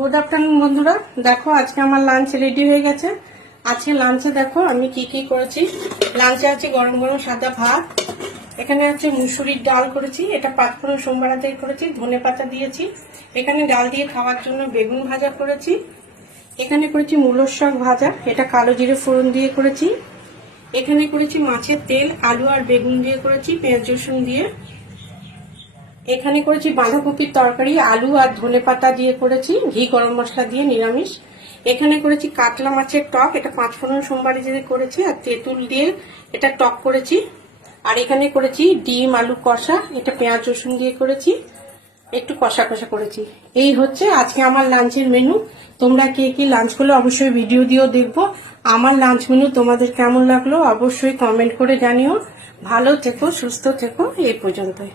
Good afternoon বন্ধুরা, দেখো আজকে আমার লাঞ্চ রেডি হয়ে গেছে। আজকে লাঞ্চে দেখো আমি কি কি করেছি। লাঞ্চে আছে গরম গরম সাদা ভাত, এখানে আছে মুসুরির ডাল করেছি, এটা পাঁচফোড়ন সোমবার দিয়ে করেছি, ধনে পাতা দিয়েছি। এখানে ডাল দিয়ে খাওয়ার জন্য বেগুন ভাজা করেছি। এখানে করেছি মূলোর শাক ভাজা, এটা কালো জিরে ফোড়ন দিয়ে করেছি। এখানে করেছি মাছের তেল, আলু আর বেগুন দিয়ে করেছি, পেঁয়াজ রসুন দিয়ে। এখানে করেছি বাঁধাকপির তরকারি, আলু আর ধনে পাতা দিয়ে করেছি, ঘি গরম মশলা দিয়ে নিরামিষ। এখানে করেছি কাতলা মাছের টক, এটা পাঁচফোড়ন সোমবারে দিয়ে করেছি, আর তেঁতুল দিয়ে এটা টক করেছি। আর এখানে করেছি ডিম আলু কষা, এটা পেঁয়াজ রসুন দিয়ে করেছি, একটু কষা কষা করেছি। এই হচ্ছে আজকে আমার লাঞ্চের মেনু। তোমরা কে কি লাঞ্চ করলে অবশ্যই ভিডিও দিয়েও দেখবো। আমার লাঞ্চ মেনু তোমাদের কেমন লাগলো অবশ্যই কমেন্ট করে জানিও। ভালো থেকো, সুস্থ থেকো, এই পর্যন্তই।